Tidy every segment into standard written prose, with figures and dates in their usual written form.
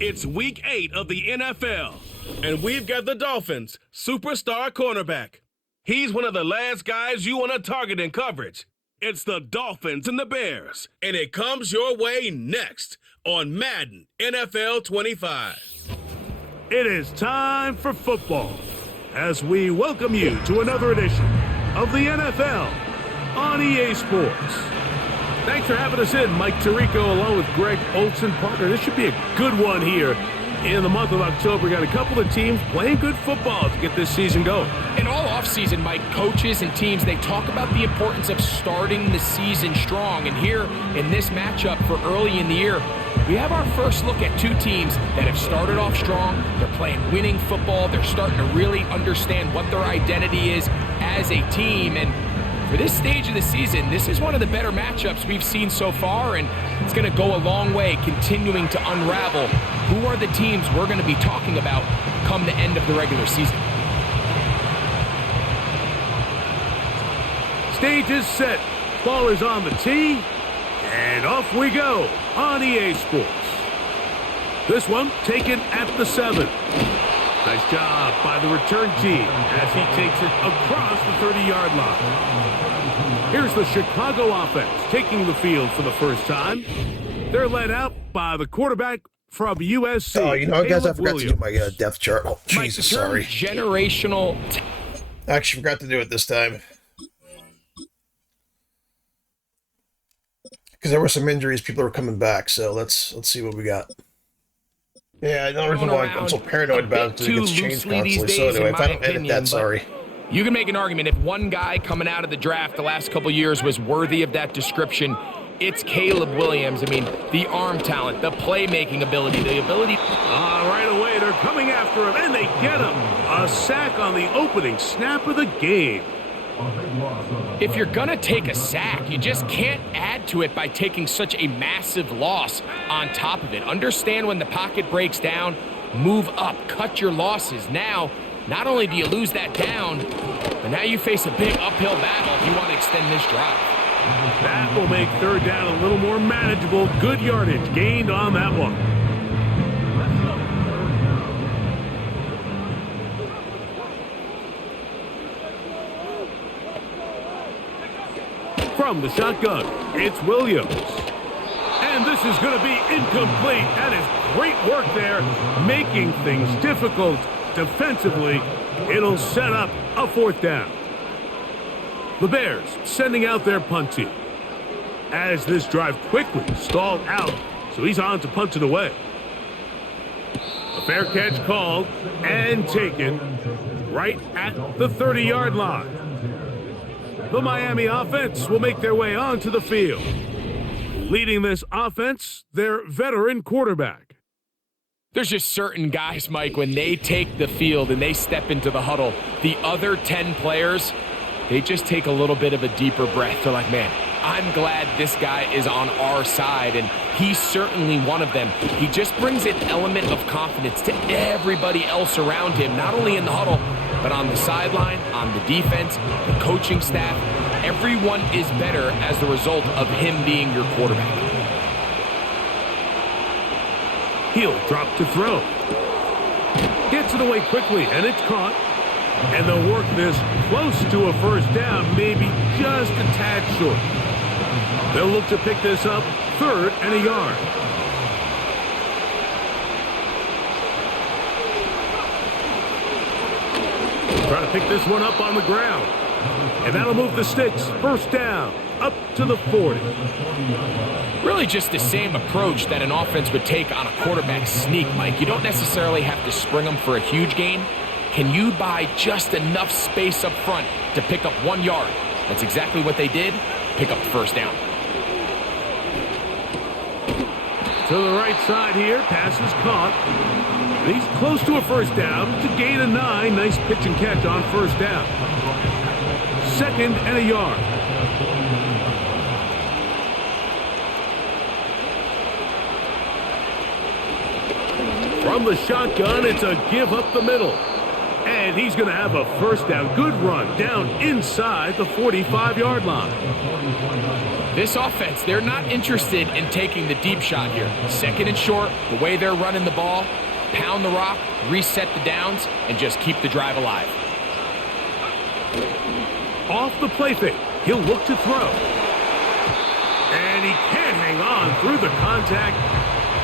It's week 8 of the NFL, and we've got the Dolphins' superstar cornerback. He's one of the last guys you want to target in coverage. It's the Dolphins and the Bears, and it comes your way next on Madden NFL 25. It is time for football as we welcome you to another edition of the NFL on EA Sports. Thanks for having us in, Mike Tirico, along with Greg Olson. Partner, this should be a good one here in the month of October. We got a couple of teams playing good football to get this season going. And all offseason, Mike, coaches and teams, they talk about the importance of starting the season strong. And here in this matchup for early in the year, we have our first look at two teams that have started off strong. They're playing winning football. They're starting to really understand what their identity is as a team. And for this stage of the season, this is one of the better matchups we've seen so far, and it's going to go a long way continuing to unravel who are the teams we're going to be talking about come the end of the regular season. Stage is set. Ball is on the tee, and off we go on EA Sports. This one taken at the 7. Nice job by the return team as he takes it across the 30-yard line. Here's the Chicago offense taking the field for the first time. They're led out by the quarterback from USC. Oh, you know, guys, I forgot Williams. to do my depth chart. Oh, Jesus, sorry. Generational. I actually forgot to do it this time. Because there were some injuries, people are coming back, so let's see what we got. Yeah, the reason why I'm so paranoid about it is it gets changed constantly. So anyway, if I don't edit that, sorry. You can make an argument if one guy coming out of the draft the last couple years was worthy of that description, it's Caleb Williams. I mean, the arm talent, the playmaking ability, the ability. Right away, they're coming after him, and they get him. A sack on the opening snap of the game. If you're going to take a sack, you just can't add to it by taking such a massive loss on top of it. Understand when the pocket breaks down, move up, cut your losses. Now, not only do you lose that down, but now you face a big uphill battle if you want to extend this drive. That will make third down a little more manageable. Good yardage gained on that one. From the shotgun, it's Williams. And this is going to be incomplete. That is great work there, making things difficult defensively. It'll set up a fourth down. The Bears sending out their punt team. As this drive quickly stalled out, so he's on to punt it away. A fair catch called and taken right at the 30-yard line. The Miami offense will make their way onto the field. Leading this offense, their veteran quarterback. There's just certain guys, Mike, when they take the field and they step into the huddle, the other 10 players, they just take a little bit of a deeper breath. They're like, man, I'm glad this guy is on our side, and he's certainly one of them. He just brings an element of confidence to everybody else around him, not only in the huddle, but on the sideline, on the defense, the coaching staff. Everyone is better as the result of him being your quarterback. He'll drop to throw. Gets it away quickly, and it's caught. And they'll work this close to a first down, maybe just a tad short. They'll look to pick this up, 3rd and a yard. Trying to pick this one up on the ground. And that'll move the sticks. First down, up to the 40. Really just the same approach that an offense would take on a quarterback sneak, Mike. You don't necessarily have to spring them for a huge gain. Can you buy just enough space up front to pick up 1 yard? That's exactly what they did. Pick up the first down. To the right side here, pass is caught. He's close to a first down to gain a 9. Nice pitch and catch on first down. 2nd and a yard. From the shotgun, it's a give up the middle. And he's going to have a first down. Good run down inside the 45-yard line. This offense, they're not interested in taking the deep shot here. Second and short, the way they're running the ball, pound the rock, reset the downs, and just keep the drive alive. Off the play fake, he'll look to throw. And he can't hang on through the contact.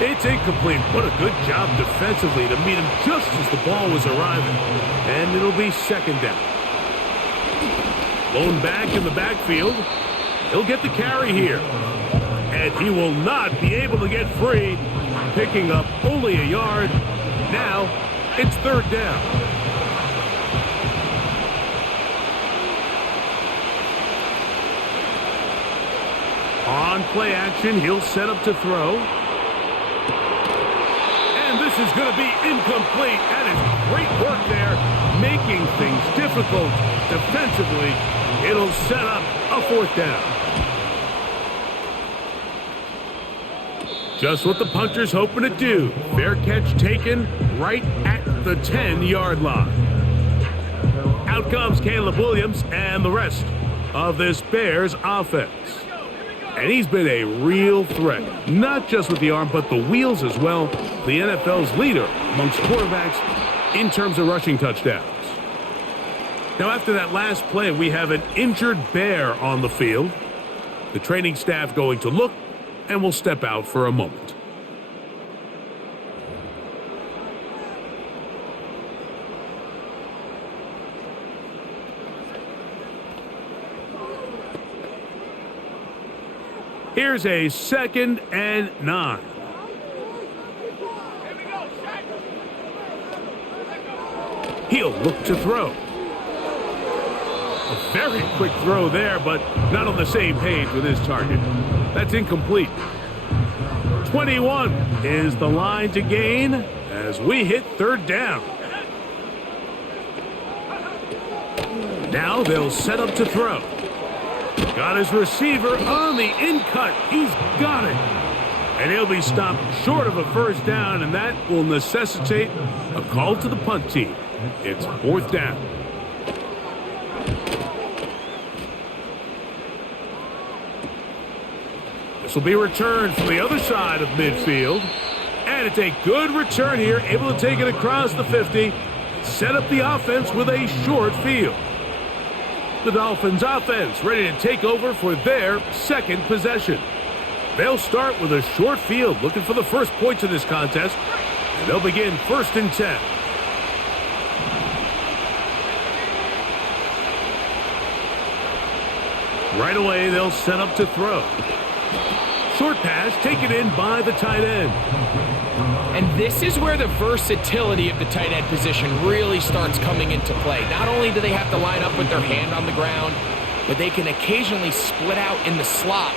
It's incomplete. What a good job defensively to meet him just as the ball was arriving. And it'll be second down. Lone back in the backfield. He'll get the carry here. And he will not be able to get free, picking up only a yard. Now, it's third down. On play action, he'll set up to throw. And this is going to be incomplete. That is great work there, making things difficult defensively. It'll set up a fourth down. Just what the punter's hoping to do. Fair catch taken right at the 10-yard line. Out comes Caleb Williams and the rest of this Bears offense. And he's been a real threat, not just with the arm, but the wheels as well. The NFL's leader amongst quarterbacks in terms of rushing touchdowns. Now, after that last play, we have an injured Bear on the field. The training staff going to look and will step out for a moment. Here's a 2nd and 9. He'll look to throw. A very quick throw there, but not on the same page with his target. That's incomplete. 21 is the line to gain as we hit third down. Now they'll set up to throw. Got his receiver on the in-cut. He's got it. And he'll be stopped short of a first down, and that will necessitate a call to the punt team. It's fourth down. This will be returned from the other side of midfield. And it's a good return here, able to take it across the 50, set up the offense with a short field. The Dolphins offense ready to take over for their second possession. They'll start with a short field, looking for the first points of this contest. And they'll begin 1st and 10. Right away, they'll set up to throw. Short pass taken in by the tight end. And this is where the versatility of the tight end position really starts coming into play. Not only do they have to line up with their hand on the ground, but they can occasionally split out in the slot.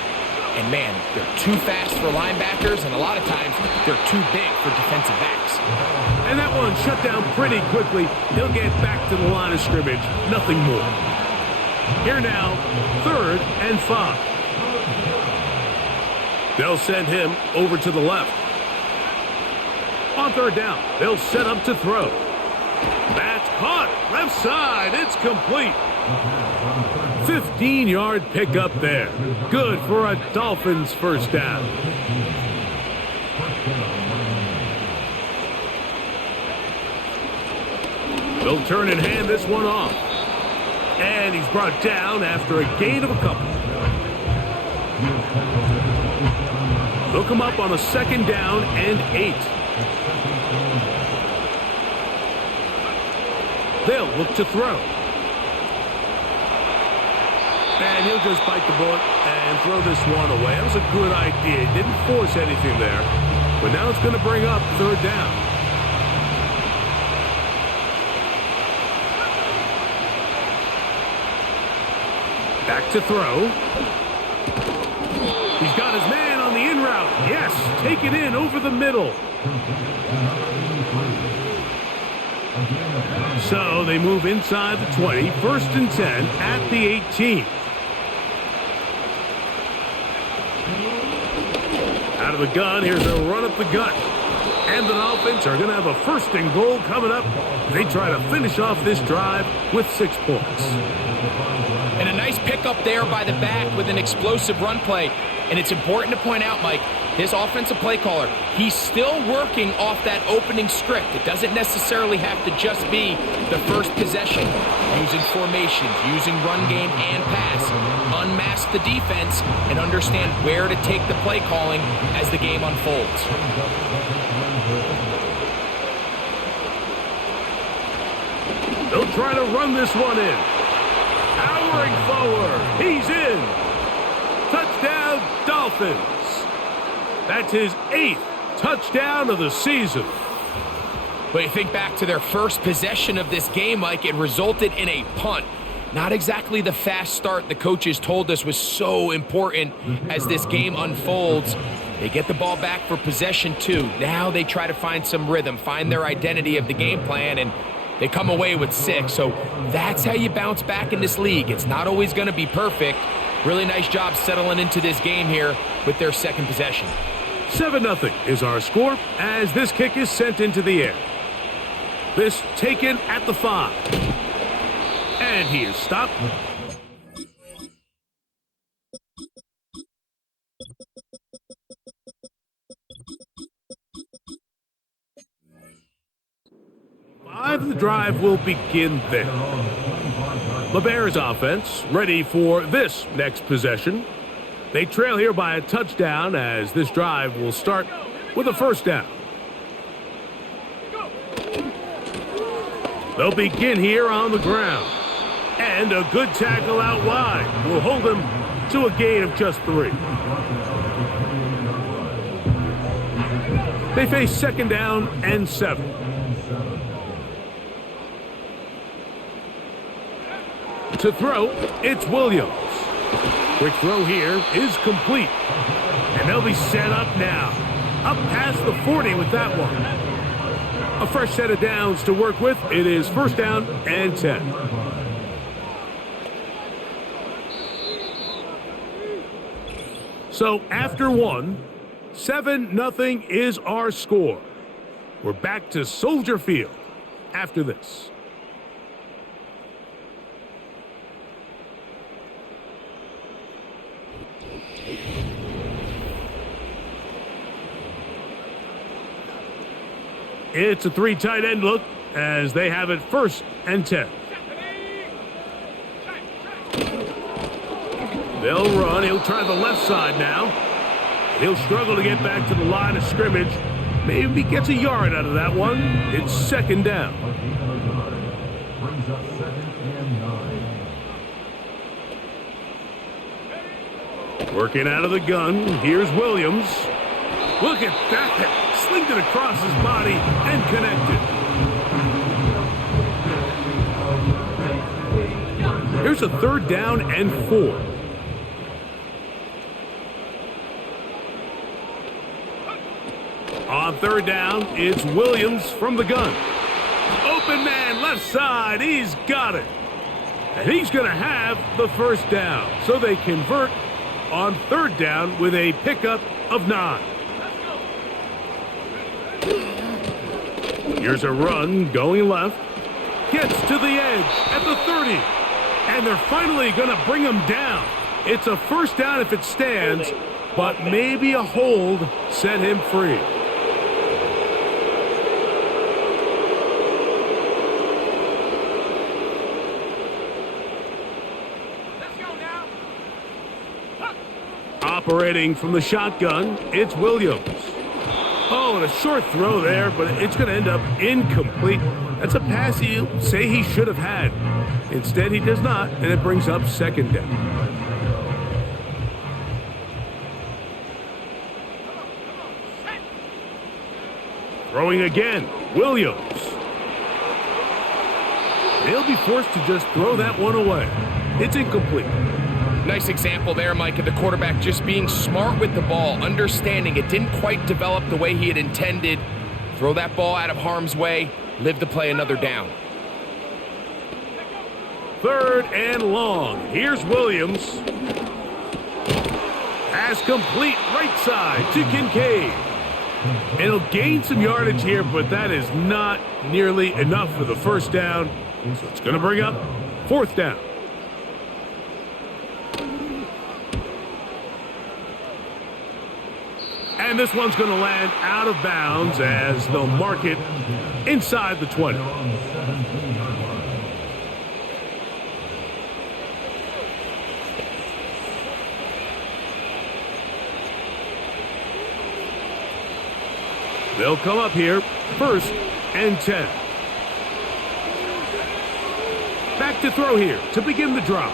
And man, they're too fast for linebackers, and a lot of times they're too big for defensive backs. And that one shut down pretty quickly. He'll get back to the line of scrimmage. Nothing more. Here now, 3rd and 5. They'll send him over to the left. On 3rd down, they'll set up to throw. That's caught. Left side. It's complete. 15-yard pickup there. Good for a Dolphins first down. They'll turn and hand this one off. And he's brought down after a gain of a couple. They'll come up on a 2nd down and 8. They'll look to throw. And he'll just bite the bullet and throw this one away. That was a good idea. He didn't force anything there. But now it's going to bring up 3rd down. Back to throw. He's got his man on the in route. Yes, take it in over the middle. So they move inside the 20, 1st and 10 at the 18. Out of the gun, here's a run up the gut. And the Dolphins are going to have a 1st and goal coming up. They try to finish off this drive with 6 points. And a nice pickup there by the back with an explosive run play. And it's important to point out, Mike, his offensive play caller, he's still working off that opening script. It doesn't necessarily have to just be the first possession. Using formations, using run game and pass. Unmask the defense and understand where to take the play calling as the game unfolds. They'll try to run this one in. Powering forward. He's in. Touchdown, Dolphins. That's his 8th touchdown of the season. But you think back to their first possession of this game, Mike, it resulted in a punt. Not exactly the fast start the coaches told us was so important as this game unfolds. They get the ball back for possession 2. Now they try to find some rhythm, find their identity of the game plan, and they come away with 6. So that's how you bounce back in this league. It's not always going to be perfect. Really nice job settling into this game here with their second possession. 7-0 is our score as this kick is sent into the air. This taken at the 5. And he is stopped. The drive will begin there. The Bears offense ready for this next possession. They trail here by a touchdown as this drive will start with a first down. They'll begin here on the ground. And a good tackle out wide will hold them to a gain of just 3. They face second down and 7. To throw, it's Williams. Quick throw here is complete. And they'll be set up now. Up past the 40 with that one. A fresh set of downs to work with. It is first down and 10. So after 1, 7-0 is our score. We're back to Soldier Field after this. It's a 3 tight end look as they have it first and 10. They'll run. He'll try the left side now. He'll struggle to get back to the line of scrimmage. Maybe gets a yard out of that one. It's second down. Working out of the gun. Here's Williams. Look at that. Slinged it across his body and connected. Here's a third down and 4. On third down, it's Williams from the gun. Open man, left side. He's got it. And he's going to have the first down. So they convert on third down with a pickup of 9. Here's a run going left. Gets to the edge at the 30. And they're finally going to bring him down. It's a first down if it stands, but maybe a hold set him free. Operating from the shotgun, it's Williams. Oh, and a short throw there, but it's going to end up incomplete. That's a pass you say he should have had. Instead, he does not, and it brings up second down. Throwing again, Williams. They'll be forced to just throw that one away. It's incomplete. Nice example there, Mike, of the quarterback just being smart with the ball, understanding it didn't quite develop the way he had intended. Throw that ball out of harm's way, live to play another down. Third and long. Here's Williams. Pass complete, right side to Kincaid. And he'll gain some yardage here, but that is not nearly enough for the first down. So it's going to bring up fourth down. And this one's going to land out of bounds as they'll mark it inside the 20. They'll come up here, 1st and 10. Back to throw here to begin the drop.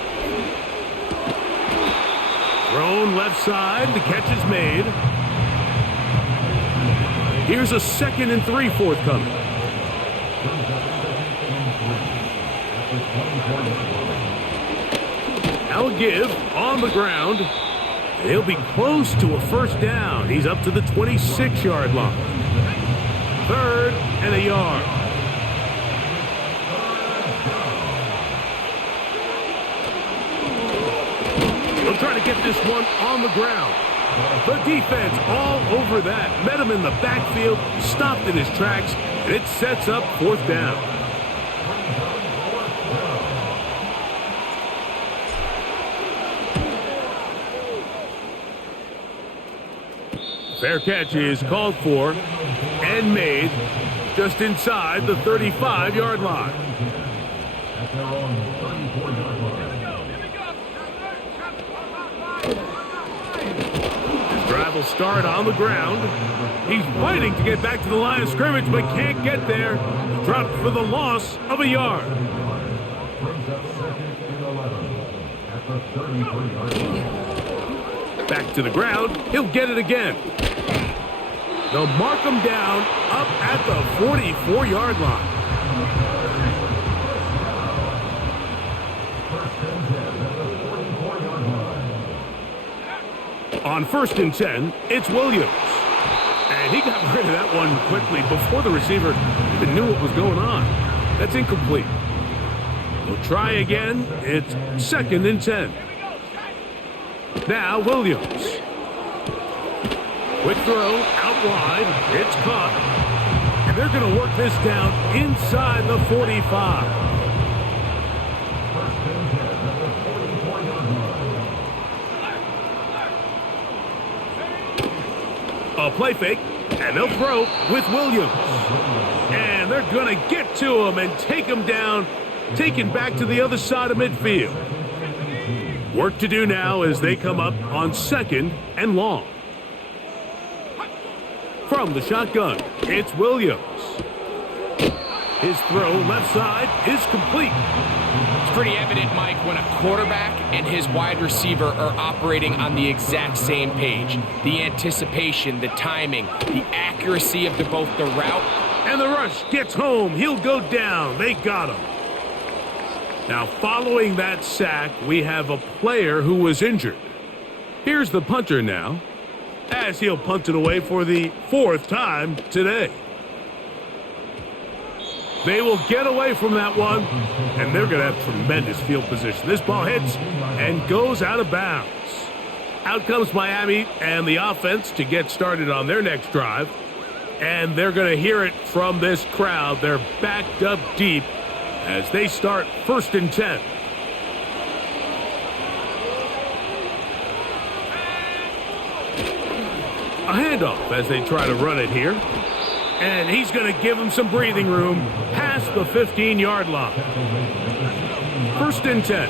Thrown left side, the catch is made. Here's a 2nd and 3 forthcoming. Now a give on the ground. He'll be close to a 1st down. He's up to the 26-yard line. 3rd and a yard. He'll try to get this one on the ground. The defense all over that. Met him in the backfield, stopped in his tracks, and it sets up 4th down. Fair catch is called for and made just inside the 35-yard line. His drive will start on the ground. He's fighting to get back to the line of scrimmage, but can't get there. Dropped for the loss of a yard. Back to the ground. He'll get it again. They'll mark him down up at the 44-yard line. On 1st and 10, it's Williams. And he got rid of that one quickly before the receiver even knew what was going on. That's incomplete. He'll try again. It's 2nd and 10. Now Williams. Quick throw, out wide, it's caught. And they're going to work this down inside the 45. A play fake, and they'll throw with Williams. And they're going to get to him and take him down, taken back to the other side of midfield. Work to do now as they come up on 2nd and long. From the shotgun, it's Williams. His throw left side is complete. It's pretty evident, Mike, when a quarterback and his wide receiver are operating on the exact same page. The anticipation, the timing, the accuracy of both the route. And the rush gets home. He'll go down. They got him. Now, following that sack, we have a player who was injured. Here's the punter now, as he'll punt it away for the 4th time today. They will get away from that one, and they're going to have tremendous field position. This ball hits and goes out of bounds. Out comes Miami and the offense to get started on their next drive, and they're going to hear it from this crowd. They're backed up deep as they start 1st and 10. A handoff as they try to run it here. And he's going to give him some breathing room past the 15-yard line. 1st and 10.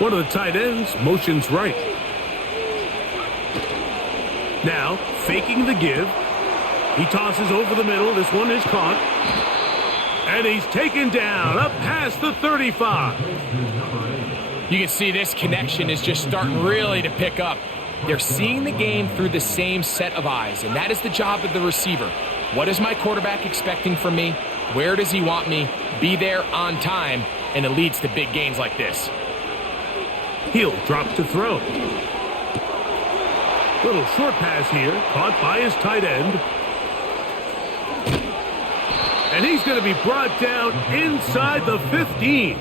One of the tight ends motions right. Now, faking the give. He tosses over the middle. This one is caught. And he's taken down up past the 35. You can see this connection is just starting really to pick up. They're seeing the game through the same set of eyes, and that is the job of the receiver. What is my quarterback expecting from me? Where does he want me? Be there on time, and it leads to big gains like this. He'll drop to throw. Little short pass here, caught by his tight end. And he's going to be brought down inside the 15.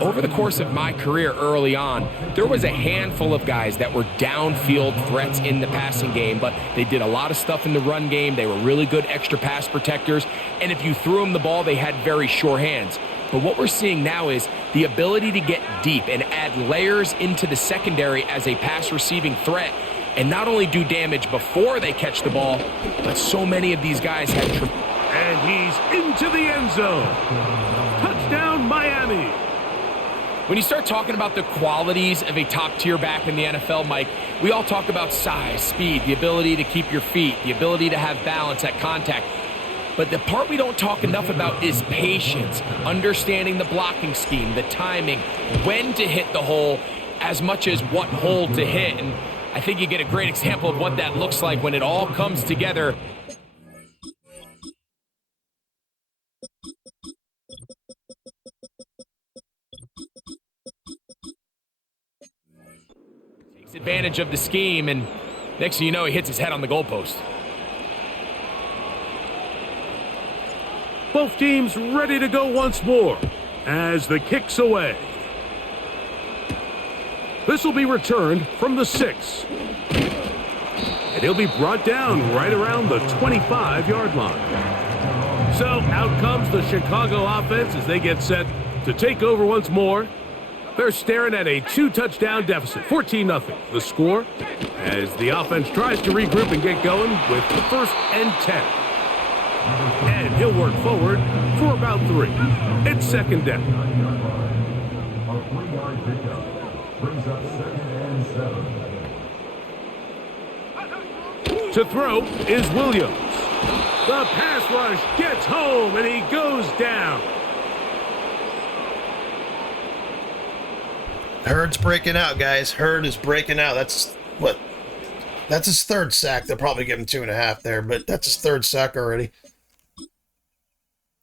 Over the course of my career early on, there was a handful of guys that were downfield threats in the passing game, but they did a lot of stuff in the run game. They were really good extra pass protectors, and if you threw them the ball, they had very sure hands. But what we're seeing now is the ability to get deep and add layers into the secondary as a pass-receiving threat, and not only do damage before they catch the ball, but so many of these guys have... And he's into the end zone. Touchdown, Miami. When you start talking about the qualities of a top-tier back in the NFL, Mike, we all talk about size, speed, the ability to keep your feet, the ability to have balance at contact. But the part we don't talk enough about is patience, understanding the blocking scheme, the timing, when to hit the hole, as much as what hole to hit. And I think you get a great example of what that looks like when it all comes together. Takes advantage of the scheme, and next thing you know, he hits his head on the goalpost. Both teams ready to go once more as the kick's away. This will be returned from the 6. And he'll be brought down right around the 25-yard line. So out comes the Chicago offense as they get set to take over once more. They're staring at a 2-touchdown deficit, 14-0. The score as the offense tries to regroup and get going with 1st and 10. And he'll work forward for about 3. It's 2nd down. A 3-yard pickup brings up 2nd and 7. To throw is Williams. The pass rush gets home and he goes down. Hurd's breaking out, guys. Hurd is breaking out. That's what? That's his 3rd sack. They'll probably give him 2.5 there, but that's his 3rd sack already.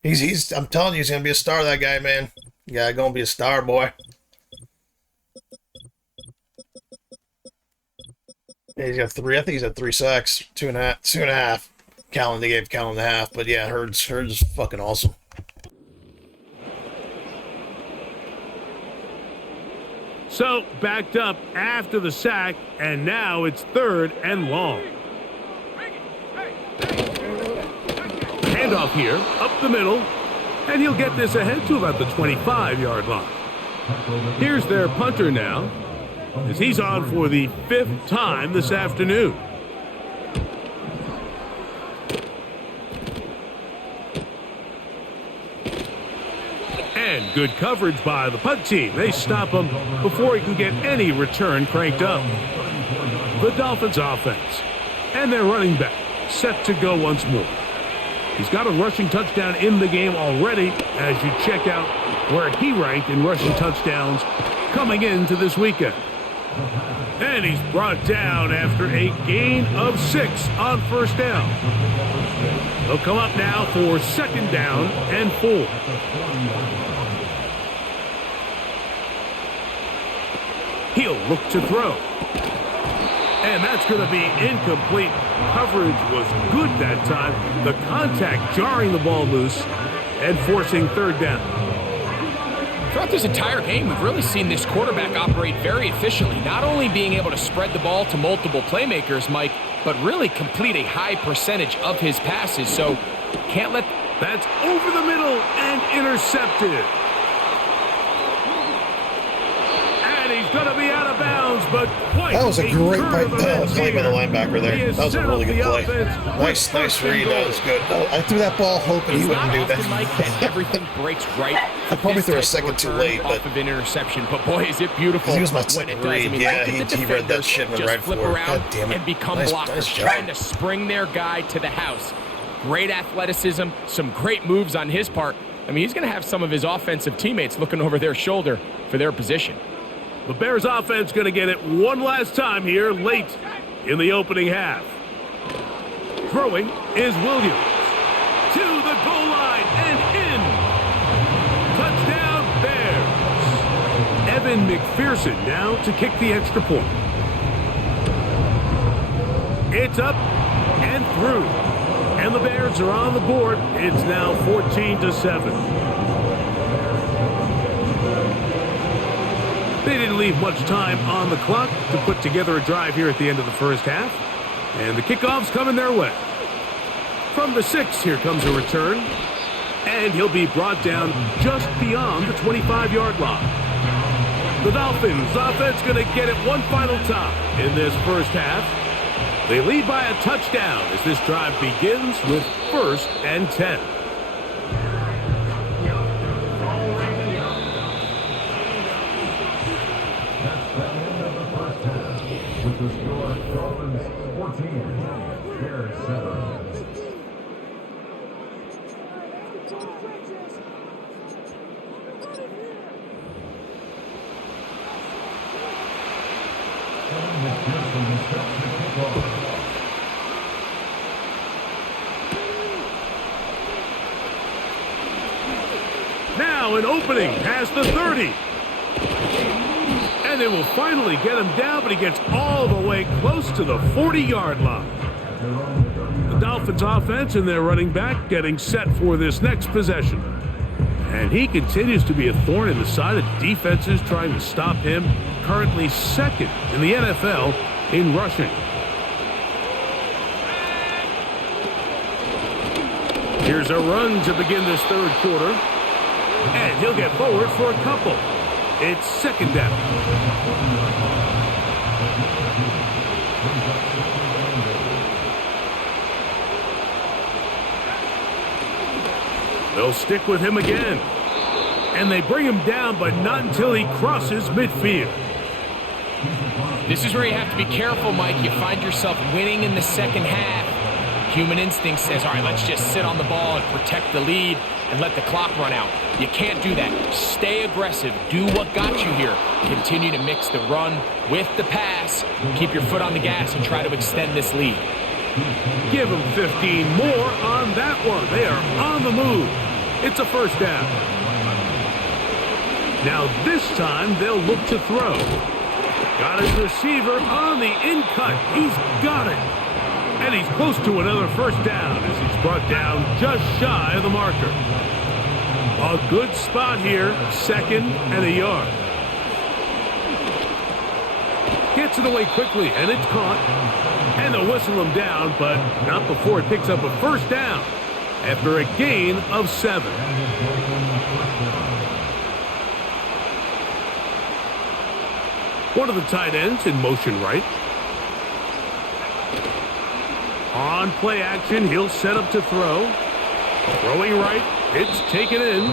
I'm telling you, he's going to be a star, that guy, man. Yeah, going to be a star, boy. Yeah, he's got 3. I think he's had 3 sacks. 2.5. They gave Callan the half. But yeah, Hurd's fucking awesome. So, backed up after the sack, and now it's 3rd and long. Handoff here, up the middle, and he'll get this ahead to about the 25-yard line. Here's their punter now, as he's on for the 5th time this afternoon. And good coverage by the punt team. They stop him before he can get any return cranked up. The Dolphins offense and their running back set to go once more. He's got a rushing touchdown in the game already as you check out where he ranked in rushing touchdowns coming into this weekend. And he's brought down after a gain of 6 on 1st down. He'll come up now for 2nd down and 4. He'll look to throw. And that's going to be incomplete. Coverage was good that time. The contact jarring the ball loose and forcing 3rd down. Throughout this entire game, we've really seen this quarterback operate very efficiently, not only being able to spread the ball to multiple playmakers, Mike, but really complete a high percentage of his passes. So can't let... That's over the middle and intercepted. He's going to be out of bounds, but quite that was a great play by the here. linebacker there. That was a really good play. Nice read. That was good. I threw that ball hoping he wouldn't do that. Mike, that everything breaks right. I probably threw a second too late, but off of an interception. But boy, is it beautiful. He was my second read. Yeah, he read that shit and went right for it. God damn it. And become blockers, trying to spring their guy to the house. Great athleticism, some great moves on his part. I mean, he's going to have some of his offensive teammates looking over their shoulder for their position. The Bears offense going to get it one last time here late in the opening half. Throwing is Williams. To the goal line and in. Touchdown Bears. Evan McPherson now to kick the extra point. It's up and through. And the Bears are on the board. It's now 14-7. They didn't leave much time on the clock to put together a drive here at the end of the 1st half. And the kickoff's coming their way. From the 6, here comes a return. and he'll be brought down just beyond the 25-yard line. The Dolphins offense going to get it one final time in this first half. They lead by a touchdown as this drive begins with 1st and 10. That's the end of the first half. With the score, Dolphins 14, Bears 7. Now an opening past the 30. And they will finally get him down, but he gets all the way close to the 40-yard line. The Dolphins offense and their running back getting set for this next possession. And he continues to be a thorn in the side of defenses trying to stop him, currently 2nd in the NFL in rushing. Here's a run to begin this third quarter. And he'll get forward for a couple. It's 2nd down. They'll stick with him again. And they bring him down, but not until he crosses midfield. This is where you have to be careful, Mike. You find yourself winning in the second half. Human instinct says, all right, let's just sit on the ball and protect the lead and let the clock run out. You can't do that. Stay aggressive. Do what got you here. Continue to mix the run with the pass. Keep your foot on the gas and try to extend this lead. Give them 15 more on that one. They are on the move. It's a 1st down. Now this time they'll look to throw. Got his receiver on the in-cut. He's got it. And he's close to another 1st down as he's brought down just shy of the marker. A good spot here, 2nd and a yard. Gets it away quickly, and it's caught. And they'll whistle him down, but not before it picks up a 1st down after a gain of 7. One of the tight ends in motion right. On play action, he'll set up to throw. Throwing right, it's taken in.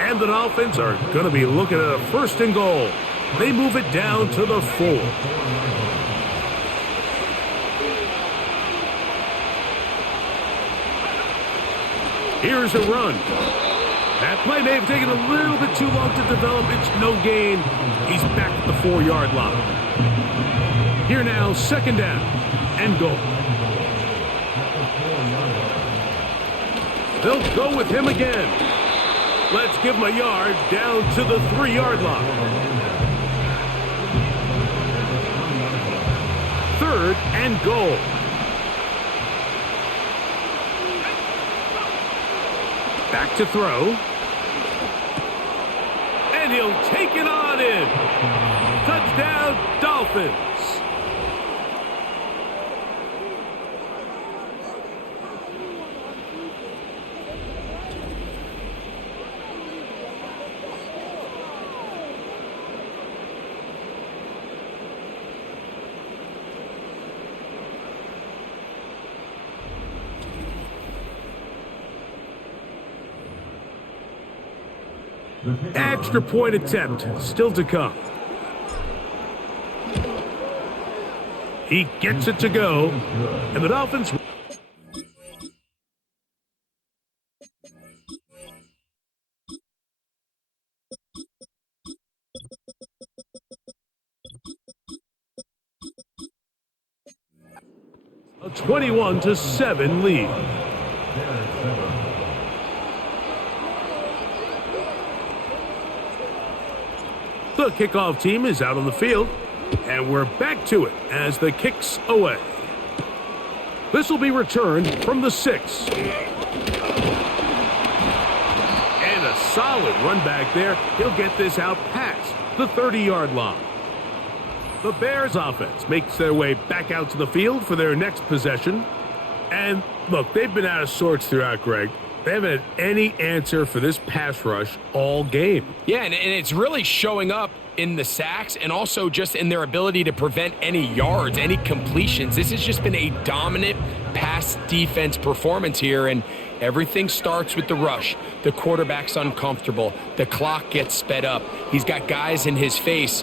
And the Dolphins are going to be looking at a 1st and goal. They move it down to the 4. Here's a run. That play may have taken a little bit too long to develop. It's no gain. He's back at the 4-yard line. Here now, 2nd down and goal. They'll go with him again. Let's give him a yard down to the 3-yard line. 3rd and goal. Back to throw. And he'll take it on in. Touchdown, Dolphins. Extra point attempt still to come. He gets it to go, and the Dolphins. A 21-7 lead. The kickoff team is out on the field, and we're back to it as the kick's away. This will be returned from the 6. And a solid run back there. He'll get this out past the 30-yard line. The Bears offense makes their way back out to the field for their next possession. And look, they've been out of sorts throughout, Greg. They haven't had any answer for this pass rush all game. Yeah, and it's really showing up in the sacks and also just in their ability to prevent any yards, any completions. This has just been a dominant pass defense performance here, and everything starts with the rush. The quarterback's uncomfortable. The clock gets sped up. He's got guys in his face.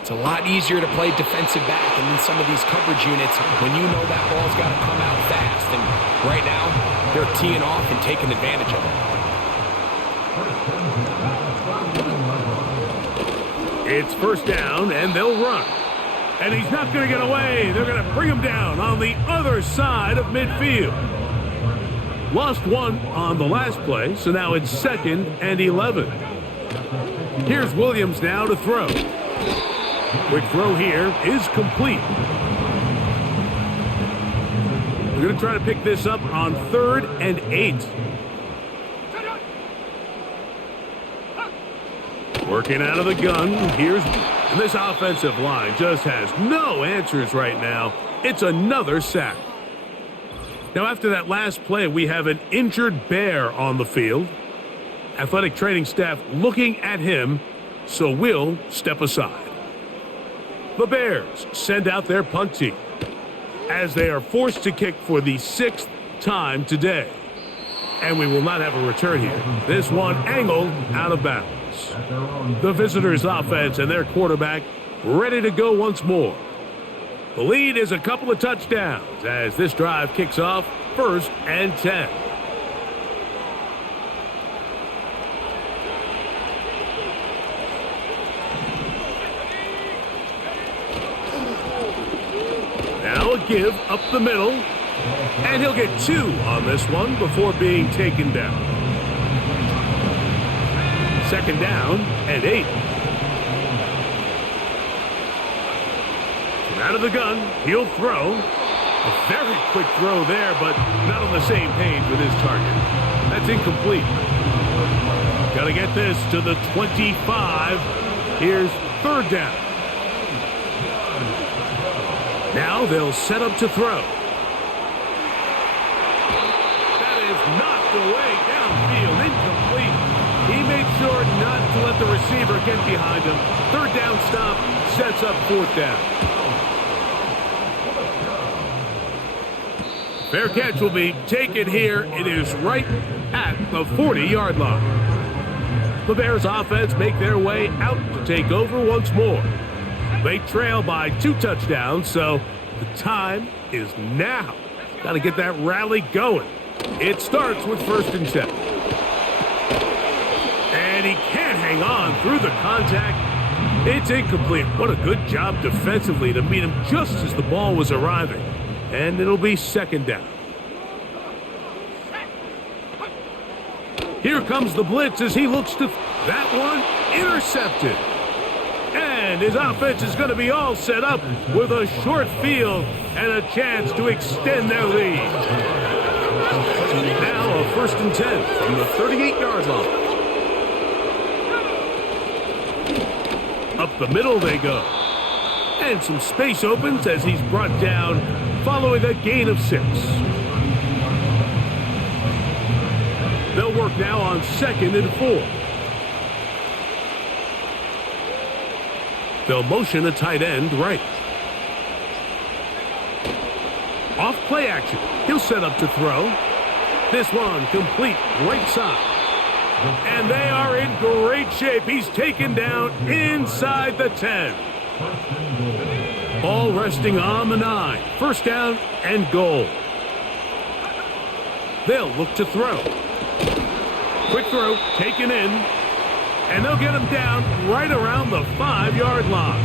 It's a lot easier to play defensive back and in some of these coverage units when you know that ball's got to come out fast. And right now, they're teeing off and taking advantage of it. It's first down, and they'll run. And he's not going to get away. They're going to bring him down on the other side of midfield. Lost one on the last play, so now it's 2nd and 11. Here's Williams now to throw. Quick throw here is complete. We're going to try to pick this up on 3rd and 8. Working out of the gun. And this offensive line just has no answers right now. It's another sack. Now, after that last play, we have an injured Bear on the field. Athletic training staff looking at him, so we'll step aside. The Bears send out their punt team as they are forced to kick for the 6th time today. And we will not have a return here. This one angled out of bounds. The visitors' offense and their quarterback ready to go once more. The lead is a couple of touchdowns as this drive kicks off 1st and 10. Now a give up the middle, and he'll get 2 on this one before being taken down. 2nd down and 8. Out of the gun, he'll throw. A very quick throw there, but not on the same page with his target. That's incomplete. Got to get this to the 25. Here's 3rd down. Now they'll set up to throw. That is knocked away downfield, incomplete. He made sure not to let the receiver get behind him. 3rd down stop sets up 4th down. Fair catch will be taken here. It is right at the 40-yard line. The Bears offense make their way out to take over once more. They trail by 2 touchdowns, so the time is now. Got to get that rally going. It starts with 1st and 10. And he can't hang on through the contact. It's incomplete. What a good job defensively to meet him just as the ball was arriving. And it'll be 2nd down. Here comes the blitz as he looks to... That one intercepted. And his offense is going to be all set up with a short field and a chance to extend their lead. Now a 1st and 10 from the 38-yard line. Up the middle they go. And some space opens as he's brought down following a gain of 6. They'll work now on 2nd and 4. They'll motion a tight end right. Off play action. He'll set up to throw. This one complete right side. And they are in great shape. He's taken down inside the 10. Ball resting on the 9. 1st down and goal. They'll look to throw. Quick throw taken in. And they'll get him down right around the 5-yard line.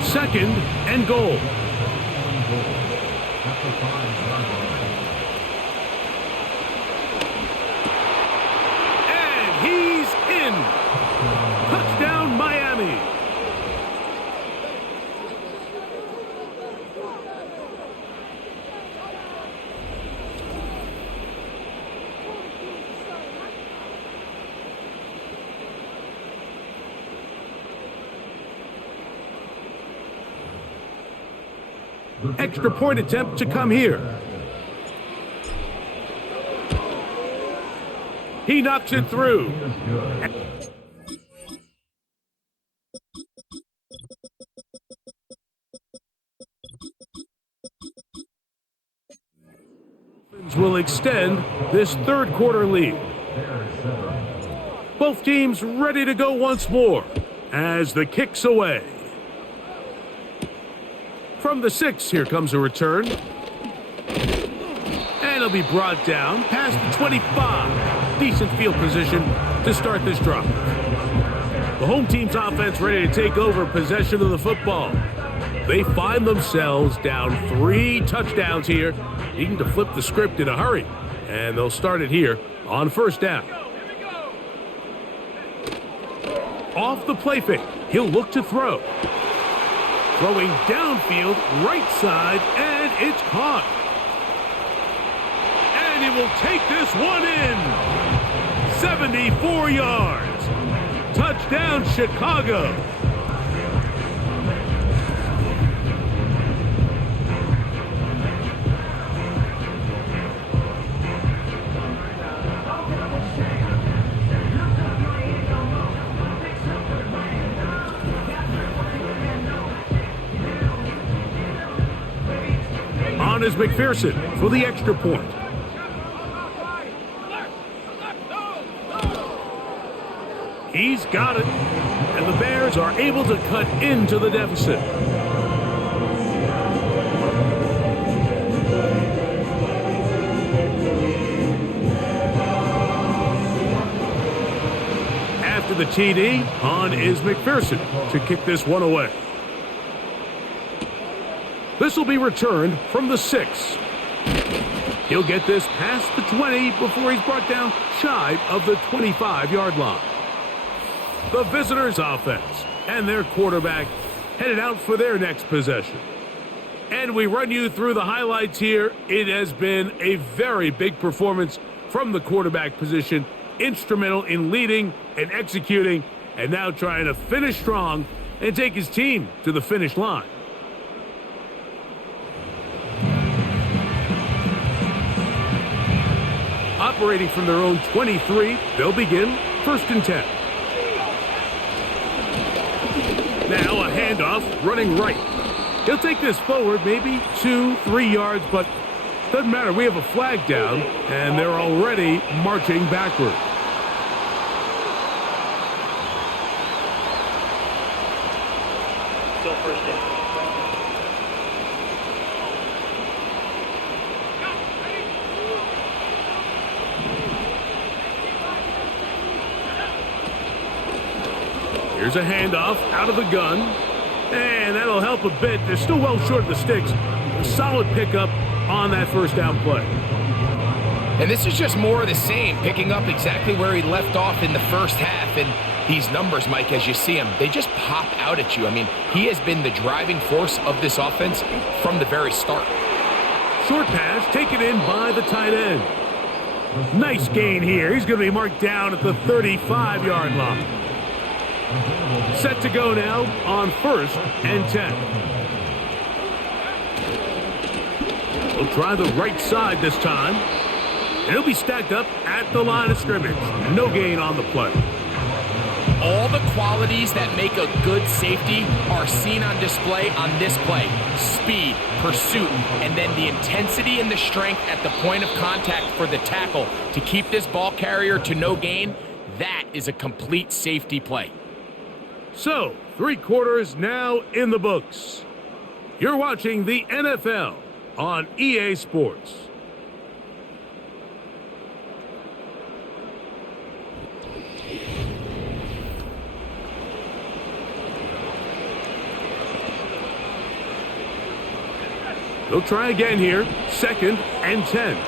2nd and goal. And he's in. Touchdown, Miami. Extra point attempt to come here. He knocks it through. Will extend this third quarter lead. Both teams ready to go once more as the kick's away. From the 6, here comes a return. And it'll be brought down past the 25. Decent field position to start this drive. The home team's offense ready to take over possession of the football. They find themselves down 3 touchdowns here, needing to flip the script in a hurry. And they'll start it here on first down. Off the play fake, he'll look to throw. Throwing downfield, right side, and it's caught. And he will take this one in. 74 yards. Touchdown, Chicago. On is McPherson for the extra point. He's got it, and the Bears are able to cut into the deficit. After the TD, on is McPherson to kick this one away. This will be returned from the 6. He'll get this past the 20 before he's brought down shy of the 25-yard line. The visitors' offense and their quarterback headed out for their next possession. And we run you through the highlights here. It has been a very big performance from the quarterback position, instrumental in leading and executing, and now trying to finish strong and take his team to the finish line. Operating from their own 23, they'll begin first and 10. Now a handoff, running right. He'll take this forward, maybe 2-3 yards, but doesn't matter. We have a flag down, and they're already marching backward. Still first down. Here's a handoff out of the gun, and that'll help a bit. They're still well short of the sticks. A solid pickup on that first down play. And this is just more of the same, picking up exactly where he left off in the first half. And these numbers, Mike, as you see them, they just pop out at you. I mean, he has been the driving force of this offense from the very start. Short pass taken in by the tight end. Nice gain here. He's going to be marked down at the 35-yard line. Set to go now on first and 10. We'll try the right side this time. And he'll be stacked up at the line of scrimmage. No gain on the play. All the qualities that make a good safety are seen on display on this play. Speed, pursuit, and then the intensity and the strength at the point of contact for the tackle to keep this ball carrier to no gain. That is a complete safety play. So, 3 quarters now in the books. You're watching the NFL on EA Sports. They'll try again here, second and 10.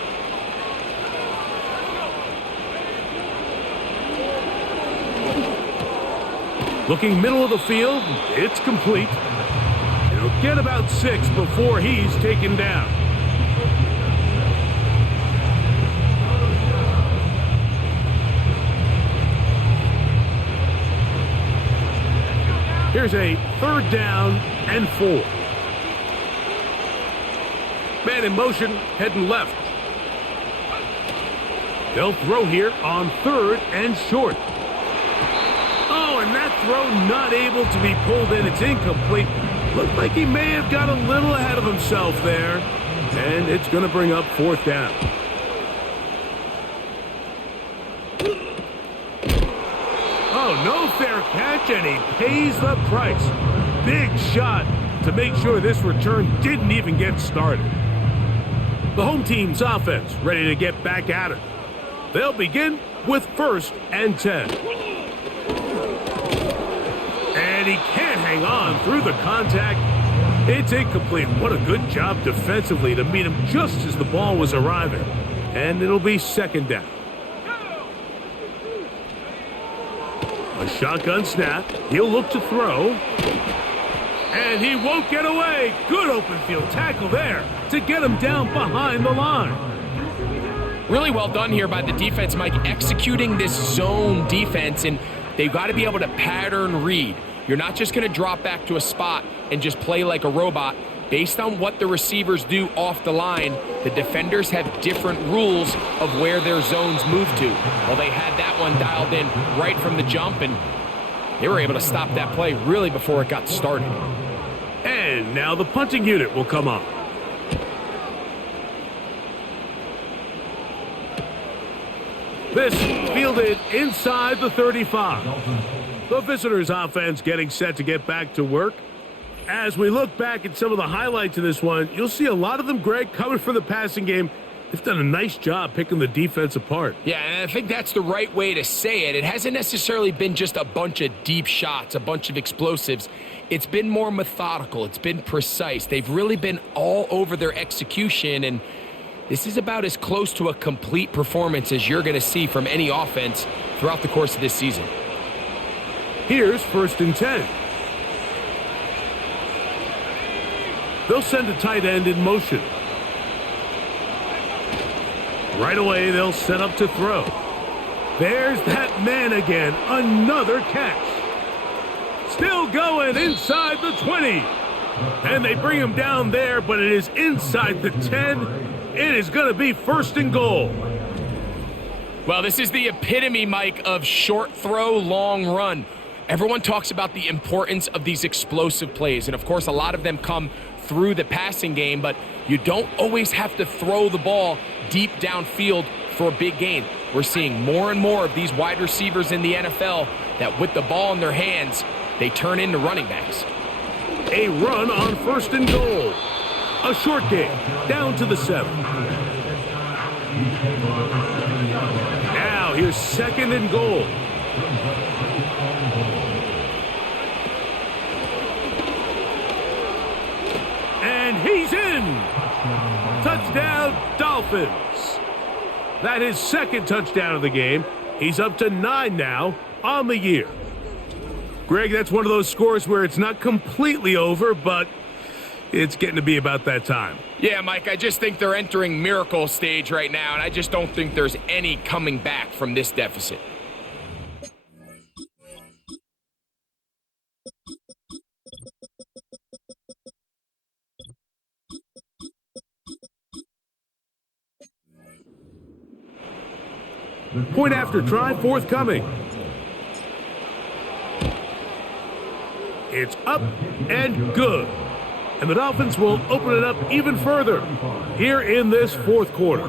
Looking middle of the field, it's complete. It'll get about 6 before he's taken down. Here's a 3rd down and 4. Man in motion, heading left. They'll throw here on 3rd and short. Oh, and that throw not able to be pulled in. It's incomplete. Looked like he may have got a little ahead of himself there. And it's going to bring up 4th down. Oh, no fair catch, and he pays the price. Big shot to make sure this return didn't even get started. The home team's offense ready to get back at it. They'll begin with 1st and 10. And he can't hang on through the contact. It's incomplete. What a good job defensively to meet him just as the ball was arriving. And it'll be 2nd down. A shotgun snap. He'll look to throw. And he won't get away. Good open field tackle there to get him down behind the line. Really well done here by the defense, Mike, executing this zone defense, and they've got to be able to pattern read. You're not just going to drop back to a spot and just play like a robot. Based on what the receivers do off the line, the defenders have different rules of where their zones move to. Well, they had that one dialed in right from the jump, and they were able to stop that play really before it got started. And now the punting unit will come on. This fielded inside the 35. The visitors' offense getting set to get back to work. As we look back at some of the highlights of this one, you'll see a lot of them, Greg, coming from the passing game. They've done a nice job picking the defense apart. Yeah, and I think that's the right way to say it. It hasn't necessarily been just a bunch of deep shots, a bunch of explosives. It's been more methodical. It's been precise. They've really been all over their execution, and this is about as close to a complete performance as you're going to see from any offense throughout the course of this season. Here's 1st and 10. They'll send a tight end in motion. Right away, they'll set up to throw. There's that man again. Another catch. Still going inside the 20. And they bring him down there, but it is inside the 10. It is going to be 1st and goal. Well, this is the epitome, Mike, of short throw, long run. Everyone talks about the importance of these explosive plays, and of course, a lot of them come through the passing game, but you don't always have to throw the ball deep downfield for a big gain. We're seeing more and more of these wide receivers in the NFL that with the ball in their hands, they turn into running backs. A run on 1st and goal. A short game, down to the 7. Now here's 2nd and goal. And he's in. Touchdown, Dolphins. That is 2nd touchdown of the game. He's up to 9 now on the year. Greg, that's one of those scores where it's not completely over, but it's getting to be about that time. Yeah, Mike, I just think they're entering miracle stage right now, and I just don't think there's any coming back from this deficit. Point after try forthcoming. It's up and good. And the Dolphins will open it up even further here in this 4th quarter.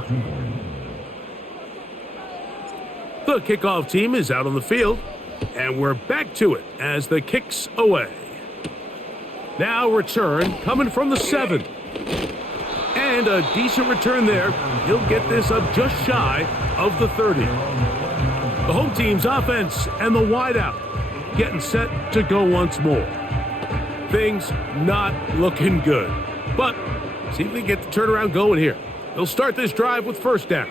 The kickoff team is out on the field, and we're back to it as the kick's away. Now return coming from the 7. And a decent return there. He'll get this up just shy of the 30. The home team's offense and the wideout getting set to go once more. Things not looking good. But see if they get the turnaround going here. They'll start this drive with 1st down.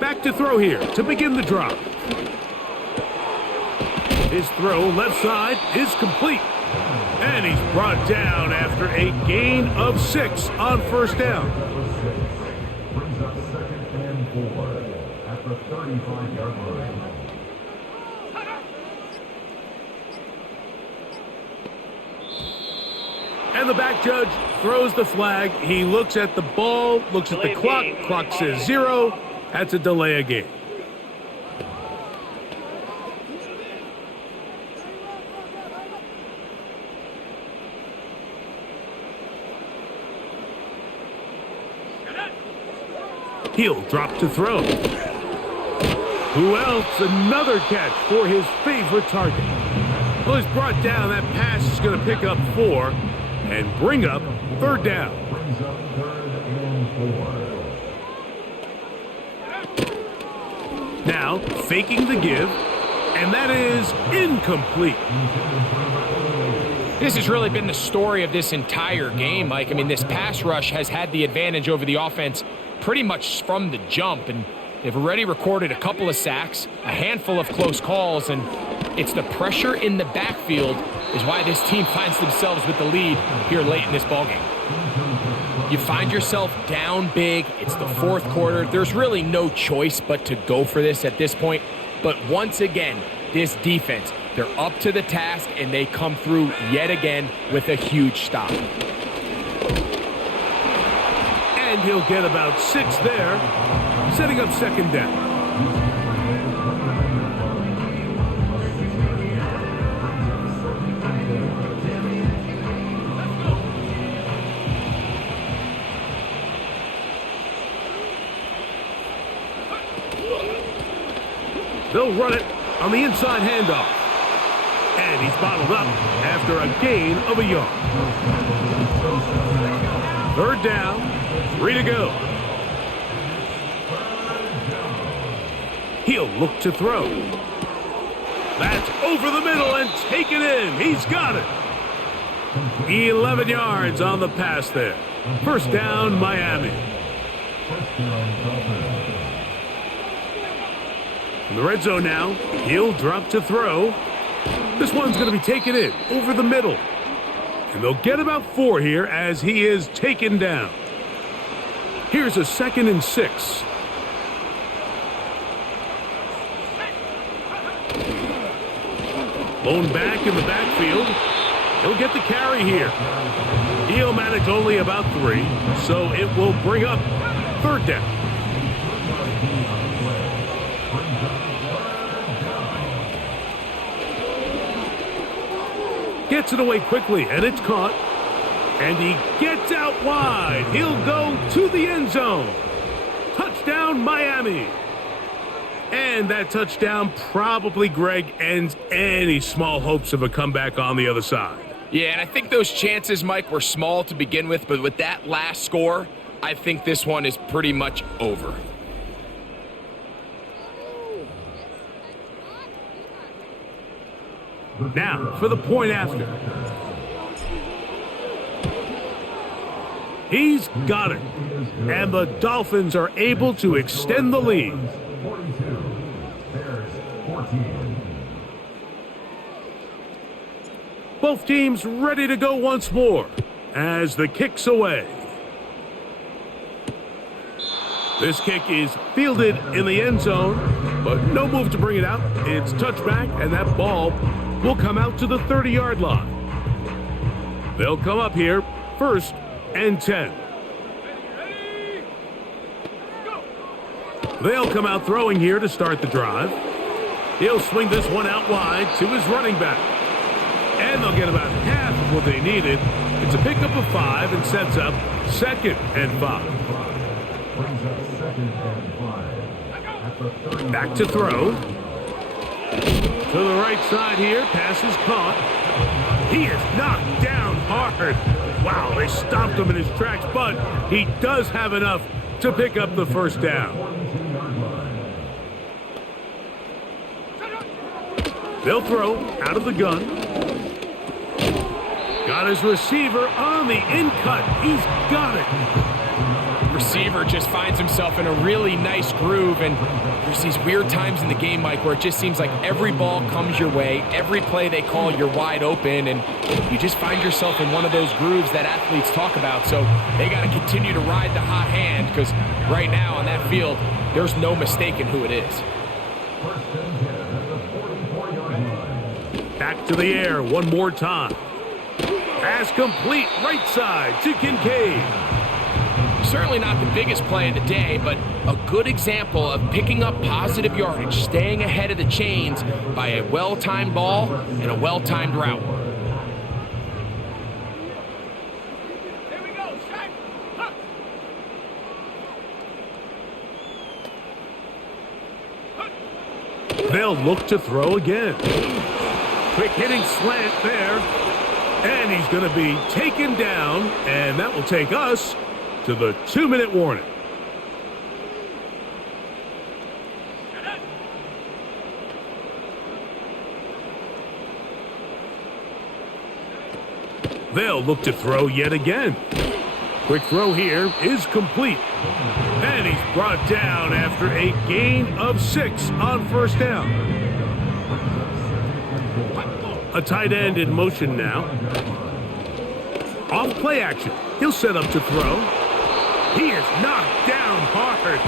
Back to throw here to begin the drive. His throw left side is complete. And he's brought down after a gain of 6 on 1st down. Brings up 2nd and 4 at the 35-yard line. And the back judge throws the flag. He looks at the ball, looks at the clock. Clock says 0. That's a delay of game. He'll drop to throw. Who else? Another catch for his favorite target. Well, he's brought down. That pass is going to pick up 4 and bring up 3rd down. Brings up 3rd and 4. Now, faking the give, and that is incomplete. This has really been the story of this entire game, Mike. I mean, this pass rush has had the advantage over the offense pretty much from the jump, and they've already recorded a couple of sacks, a handful of close calls, and it's the pressure in the backfield is why this team finds themselves with the lead here late in this ballgame. You find yourself down big. It's the 4th quarter. There's really no choice but to go for this at this point. But once again, this defense, they're up to the task, and they come through yet again with a huge stop. And he'll get about 6 there, setting up 2nd down. They'll run it on the inside handoff. And he's bottled up after a gain of a yard. 3rd down, 3 to go. He'll look to throw. That's over the middle and taken in. He's got it. 11 yards on the pass there. 1st down, Miami. In the red zone now, he'll drop to throw. This one's going to be taken in over the middle. And they'll get about 4 here as he is taken down. Here's a 2nd and 6. Blown back in the backfield. He'll get the carry here. He'll manage only about 3, so it will bring up 3rd down. Gets it away quickly, and it's caught. And he gets out wide. He'll go to the end zone. Touchdown, Miami. And that touchdown probably, Greg, ends any small hopes of a comeback on the other side. Yeah, and I think those chances, Mike, were small to begin with, but with that last score, I think this one is pretty much over. Now, for the point after. He's got it. And the Dolphins are able to extend the lead. 42, Bears 14. Both teams ready to go once more as the kick's away. This kick is fielded in the end zone, but no move to bring it out. It's touchback, and that ball will come out to the 30-yard line. They'll come up here 1st and 10. They'll come out throwing here to start the drive. He'll swing this one out wide to his running back. And they'll get about half of what they needed. It's a pickup of 5 and sets up 2nd and 5. Brings up 2nd and 5. At the 30. Back to throw. To the right side here. Pass is caught. He is knocked down hard. Wow, they stopped him in his tracks, but he does have enough to pick up the 1st down. They'll throw out of the gun. Got his receiver on the in-cut. He's got it. Receiver just finds himself in a really nice groove, and there's these weird times in the game, Mike, where it just seems like every ball comes your way, every play they call, you're wide open, and you just find yourself in one of those grooves that athletes talk about. So they got to continue to ride the hot hand, because right now on that field, there's no mistaking who it is. Back to the air one more time. Pass complete right side to Kincaid. Certainly not the biggest play of the day, but a good example of picking up positive yardage, staying ahead of the chains by a well-timed ball and a well-timed route. They'll look to throw again. Quick hitting slant there. And he's going to be taken down, and that will take us to the 2-minute warning. They'll look to throw yet again. Quick throw here is complete. And he's brought down after a gain of 6 on first down. A tight end in motion now. Off play action. He'll set up to throw. He is knocked down hard.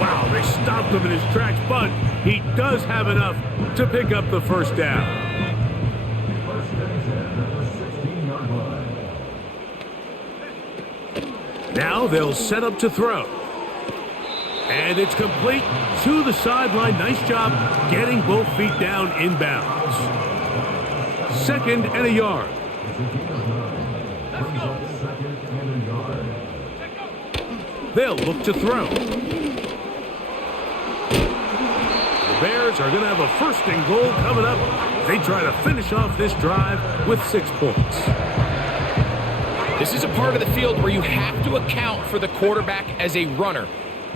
Wow, they stopped him in his tracks, but he does have enough to pick up the first down. First and 10 at the 16-yard line. Now they'll set up to throw. And it's complete to the sideline. Nice job getting both feet down inbounds. 2nd and a yard. They'll look to throw. The Bears are going to have a 1st and goal coming up. They try to finish off this drive with 6 points. This is a part of the field where you have to account for the quarterback as a runner.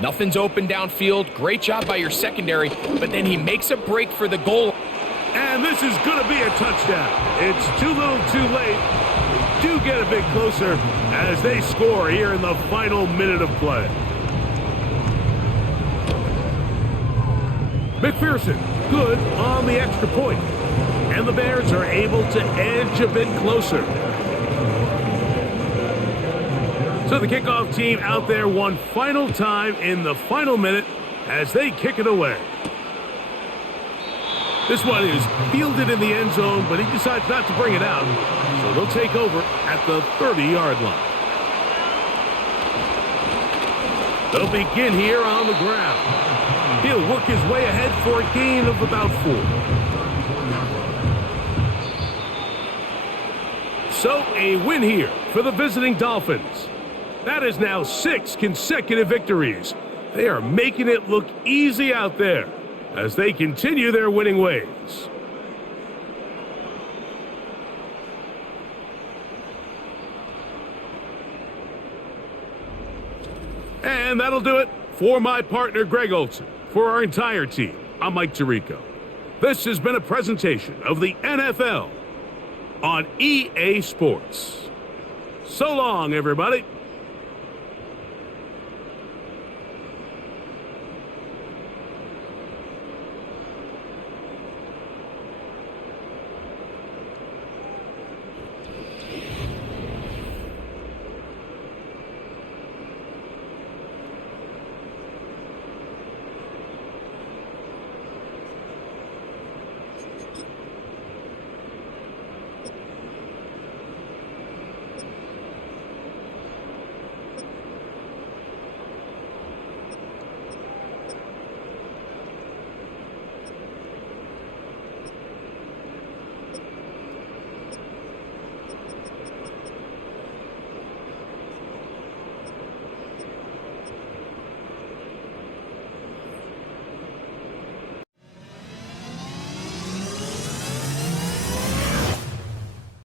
Nothing's open downfield. Great job by your secondary, but then he makes a break for the goal. And this is going to be a touchdown. It's too little too late. They do get a bit closer as they score here in the final minute of play. McPherson, good on the extra point. And the Bears are able to edge a bit closer. So the kickoff team out there one final time in the final minute as they kick it away. This one is fielded in the end zone, but he decides not to bring it out. So they'll take over at the 30-yard line. They'll begin here on the ground. He'll work his way ahead for a gain of about 4. So a win here for the visiting Dolphins. That is now 6 consecutive victories. They are making it look easy out there as they continue their winning ways. And that'll do it for my partner, Greg Olson. For our entire team, I'm Mike Tirico. This has been a presentation of the NFL on EA Sports. So long, everybody.